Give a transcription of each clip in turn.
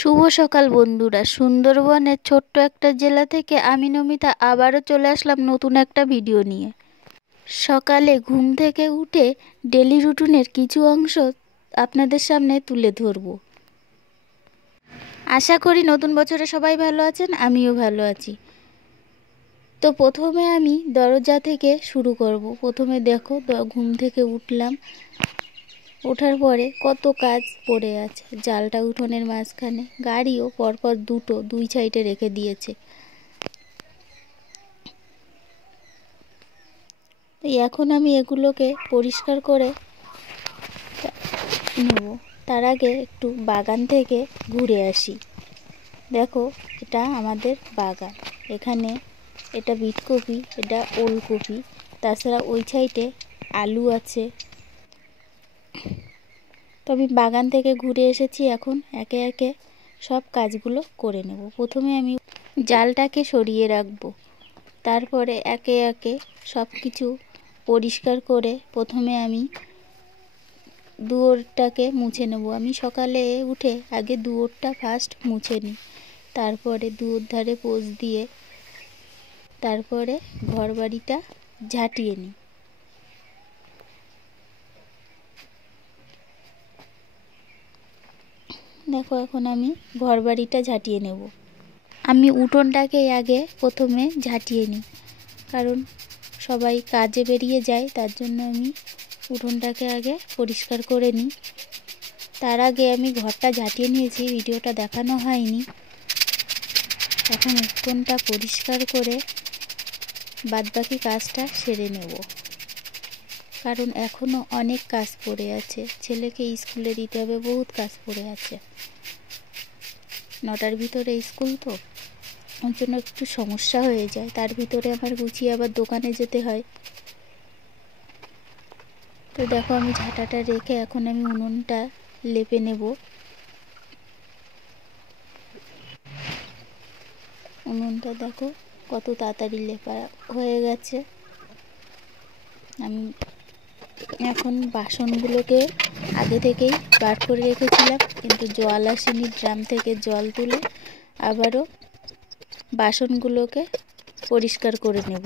শুভ সকাল বন্ধুরা, সুন্দরবনের ছোট্ট একটা জেলা থেকে আমি নমিতা আবারও চলে আসলাম নতুন একটা ভিডিও নিয়ে। সকালে ঘুম থেকে উঠে ডেলি রুটিনের কিছু অংশ আপনাদের সামনে তুলে ধরব। আশা করি নতুন বছরে সবাই ভালো আছেন, আমিও ভালো আছি। তো প্রথমে আমি দরজা থেকে শুরু করব। প্রথমে দেখো ঘুম থেকে উঠলাম, ওঠার পরে কত কাজ পড়ে আছে। জালটা উঠোনের মাঝখানে, গাড়িও পরপর দুই সাইডে রেখে দিয়েছে। এখন আমি এগুলোকে পরিষ্কার করে নেব। তার আগে একটু বাগান থেকে ঘুরে আসি। দেখো, এটা আমাদের বাগান। এখানে এটা বিটকপি, এটা ওলকপি, তাছাড়া ওই সাইডে আলু আছে। তো আমি বাগান থেকে ঘুরে এসেছি, এখন একে একে সব কাজগুলো করে নেব। প্রথমে আমি জালটাকে সরিয়ে রাখবো, তারপরে একে একে সব কিছু পরিষ্কার করে প্রথমে আমি দুয়ারটাকে মুছে নেব। আমি সকালে উঠে আগে দুয়ারটা ফার্স্ট মুছে নিই, তারপরে দুয়ার ধারে পোঁছ দিয়ে তারপরে ঘর বাড়িটা ঝাঁটিয়ে নিই। দেখো, এখন আমি ঘর বাড়িটা ঝাঁটিয়ে নেব। আমি উঠোনটাকে আগে প্রথমে ঝাঁটিয়ে নিই, কারণ সবাই কাজে বেরিয়ে যায়, তার জন্য আমি উঠোনটাকে আগে পরিষ্কার করে নিই। তার আগে আমি ঘরটা ঝাঁটিয়ে নিয়েছি, ভিডিওটা দেখানো হয়নি। এখন উঠোনটা পরিষ্কার করে বাদবাকি কাজটা সেরে নেব, কারণ এখনও অনেক কাজ পড়ে আছে। ছেলেকে স্কুলে দিতে হবে, বহুত কাজ পড়ে আছে। 9টার ভিতরে স্কুল, তো ওর জন্য একটু সমস্যা হয়ে যায়। তার ভিতরে আমার গুছিয়ে আবার দোকানে যেতে হয়। তো দেখো, আমি ঝাঁটাটা রেখে এখন আমি উনুনটা লেপে নেব। উনুনটা দেখো কত তাড়াতাড়ি লেপা হয়ে গেছে। আমি এখন বাসনগুলোকে আগে থেকেই বার করে রেখেছিলাম, কিন্তু জল আসেনি। ড্রাম থেকে জল তুলে আবারও বাসনগুলোকে পরিষ্কার করে নেব।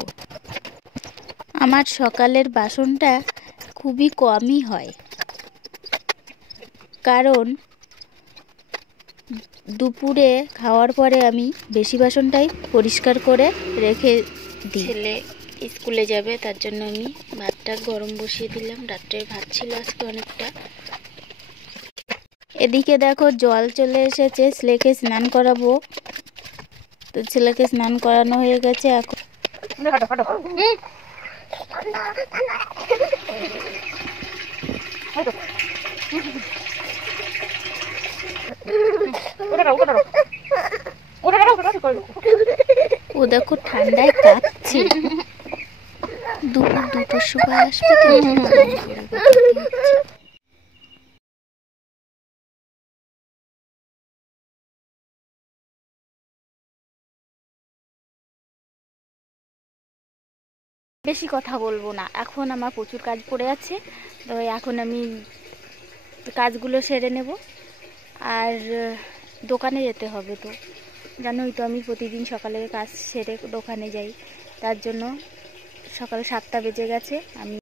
আমার সকালের বাসনটা খুবই কমই হয়, কারণ দুপুরে খাওয়ার পরে আমি বেশি বাসনটাই পরিষ্কার করে রেখে দিই। ছেলে স্কুলে যাবে, তার জন্য আমি ভাতটা গরম বসিয়ে দিলাম। রাত্রের ভাত ছিল আজকে অনেকটা। এদিকে দেখো, জল চলে এসেছে, ছেলেকে স্নান করাবো। তো ছেলেকে স্নান করানো হয়ে গেছে। এখন ও দেখো ঠান্ডায় কাঁপছে। দুপুর 2টোর সময় আসবে তো। বেশি কথা বলবো না, এখন আমার প্রচুর কাজ পড়ে আছে। তো এখন আমি কাজগুলো সেরে নেব। আর দোকানে যেতে হবে, তো জানোই তো আমি প্রতিদিন সকালে কাজ সেরে দোকানে যাই। তার জন্য সকাল 7টা বেজে গেছে। আমি